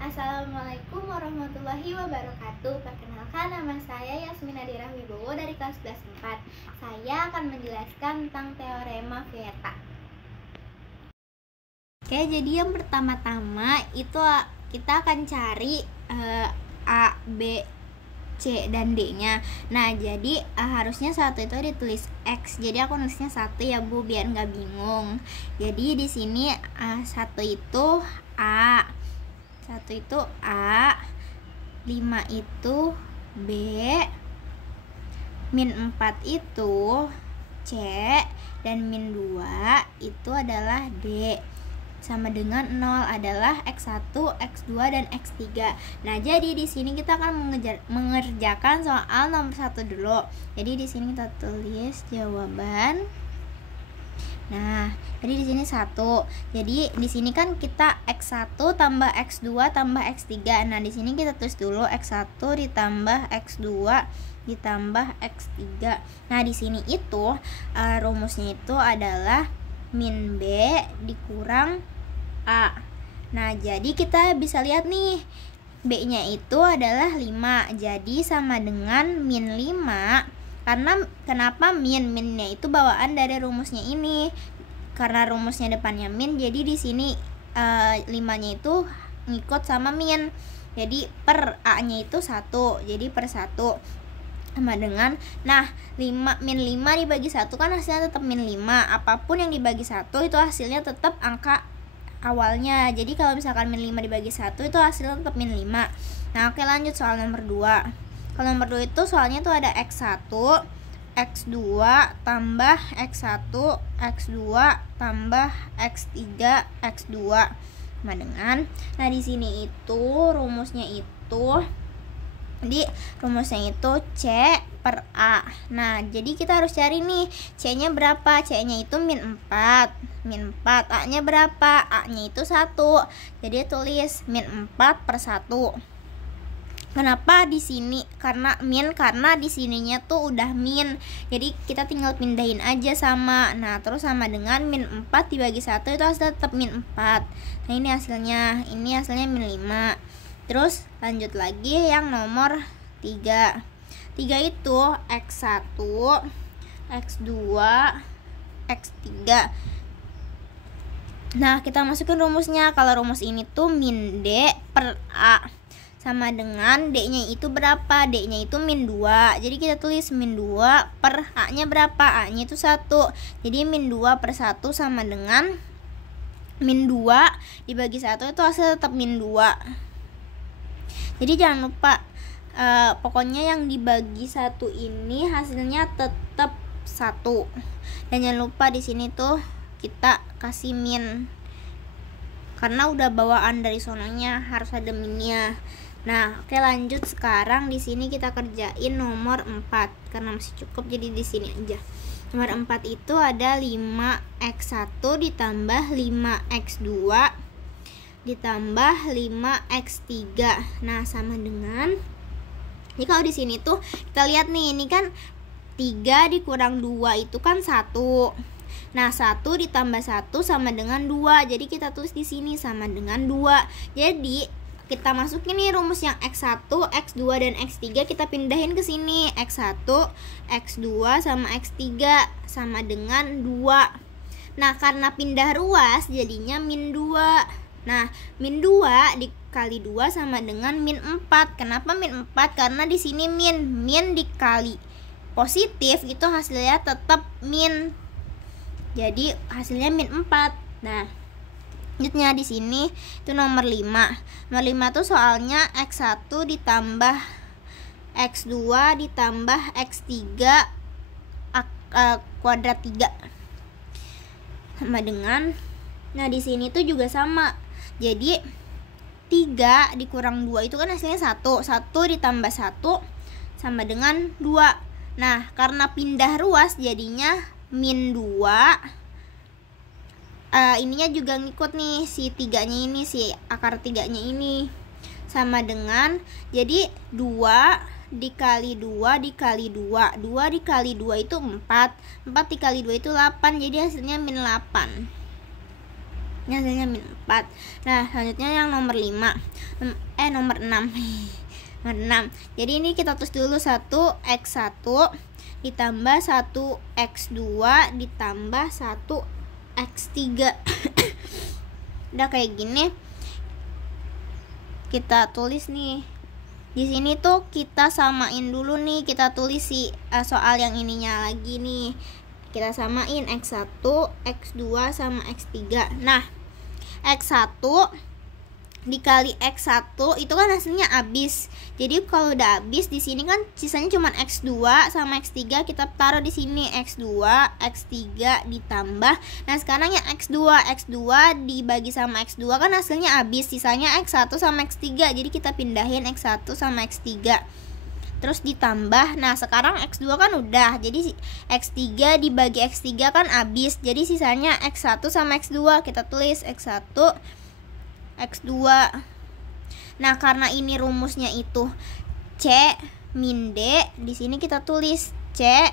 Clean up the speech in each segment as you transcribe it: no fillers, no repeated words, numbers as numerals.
Assalamualaikum warahmatullahi wabarakatuh. Perkenalkan, nama saya Yasmin Nadira Wibowo dari kelas 11 4. Saya akan menjelaskan tentang teorema Vieta. Oke, jadi yang pertama-tama itu kita akan cari A, B, C dan D-nya. Nah, jadi harusnya satu itu ditulis X. Jadi aku nulisnya satu ya Bu, biar nggak bingung. Jadi di sini satu itu A, 5 itu B, min 4 itu C, dan min 2 itu adalah D. Sama dengan 0 adalah X1, X2, dan X3. Nah, jadi di sini kita akan mengerjakan soal nomor 1 dulu. Jadi di sini kita tulis jawaban. Nah, jadi di sini 1. Jadi di sini kan kita X1 tambah X2 tambah X3. Nah, di sini kita tulis dulu X1 ditambah X2 ditambah X3. Nah, di sini itu rumusnya itu adalah min B dikurang A. Nah, jadi kita bisa lihat nih, B-nya itu adalah 5. Jadi sama dengan min 5. Karena kenapa minnya itu bawaan dari rumusnya ini, karena rumusnya depannya min, jadi di sini 5-nya itu ngikut sama min, jadi per A-nya itu 1, jadi per 1 sama dengan, nah 5 min 5 dibagi 1 kan hasilnya tetap min 5. Apapun yang dibagi 1 itu hasilnya tetap angka awalnya. Jadi kalau misalkan min 5 dibagi 1 itu hasilnya tetap min 5. Nah, oke, lanjut soal nomor 2. Kalau nomor 2 itu soalnya tuh ada X1, X2 tambah X1, X2 tambah X3, X2 sama dengan, nah di sini itu rumusnya itu, jadi rumusnya itu C per A. Nah, jadi kita harus cari nih C-nya berapa. C-nya itu min 4. A-nya berapa? A-nya itu 1. Jadi tulis min 4 per 1. Kenapa di sini? Karena di sininya tuh udah min. Jadi kita tinggal pindahin aja sama. Nah, terus sama dengan min 4 dibagi 1 itu hasilnya tetap min 4. Nah, ini hasilnya. Ini hasilnya min 5. Terus lanjut lagi yang nomor 3. 3 itu X1, X2, X3. Nah, kita masukin rumusnya. Kalau rumus ini tuh min D per A sama dengan D-nya itu berapa? D-nya itu min 2. Jadi kita tulis min 2 per A-nya berapa? A-nya itu 1. Jadi min 2 per 1 sama dengan min 2 dibagi 1 itu hasil tetap min 2. Jadi jangan lupa pokoknya yang dibagi 1 ini hasilnya tetap 1. Dan jangan lupa di sini tuh kita kasih min. Karena udah bawaan dari sononya harus ada minnya. Nah, oke, lanjut sekarang di sini kita kerjain nomor 4 karena masih cukup, jadi di sini aja. Nomor 4 itu ada 5x1 ditambah 5x2 ditambah 5x3. Nah, sama dengan, jadi kalau di sini tuh kita lihat nih, ini kan 3 dikurang 2 itu kan 1. Nah, 1 ditambah 1 sama dengan 2. Jadi kita tulis di sini sama dengan 2. Jadi kita masukin nih rumus yang X1, X2, dan X3, kita pindahin ke sini. X1, X2 sama X3 sama dengan 2. Nah, karena pindah ruas jadinya min 2. Nah, min 2 dikali 2 sama dengan min 4. Kenapa min 4? Karena di sini min dikali positif itu hasilnya tetap min. Jadi hasilnya min 4. Nah, selanjutnya di sini itu nomor 5. Nomor 5 tuh soalnya X1 ditambah X2 ditambah X3 kuadrat 3 sama dengan, nah di sini tuh juga sama. Jadi 3 dikurang 2 itu kan hasilnya 1. 1 ditambah 1 sama dengan 2. Nah, karena pindah ruas jadinya min 2. Ininya juga ngikut nih, si 3-nya ini, si akar 3-nya ini sama dengan, jadi 2 dikali 2 dikali 2, 2 dikali 2 itu 4, 4 dikali 2 itu 8, jadi hasilnya min 8. Ini hasilnya min 4. Nah, selanjutnya yang nomor 5. Nomor 6. Nomor 6. Jadi ini kita tulis dulu 1x1 ditambah 1x2 ditambah 1x3. Udah kayak gini. Kita tulis nih. Di sini tuh kita samain dulu nih, kita tulis soal yang ininya lagi nih. Kita samain x1, x2 sama x3. Nah, x1 dikali x1 itu kan hasilnya habis. Jadi kalau udah habis di sini kan sisanya cuma x2 sama x3, kita taruh di sini x2, x3 ditambah. Nah, sekarang yang x2 dibagi sama x2 kan hasilnya habis, sisanya x1 sama x3. Jadi kita pindahin x1 sama x3. Terus ditambah. Nah, sekarang x2 kan udah. Jadi x3 dibagi x3 kan habis. Jadi sisanya x1 sama x2. Kita tulis x1 x2. Nah, karena ini rumusnya itu C min D, di sini kita tulis C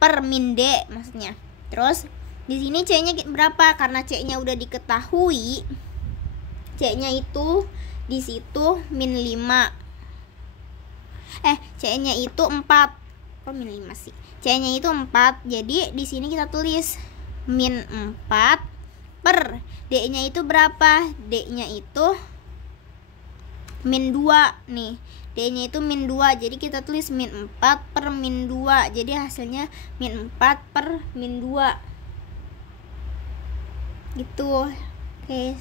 per min D maksudnya. Terus di sini C-nya berapa? Karena C-nya udah diketahui. C-nya itu di situ min 5. C-nya itu 4. Kok min 5 sih? C-nya itu 4. Jadi di sini kita tulis min 4 per D-nya itu berapa? D-nya itu min 2 nih. D-nya itu min 2. Jadi kita tulis min 4 per min 2. Jadi hasilnya min 4 per min 2. Gitu. Oke.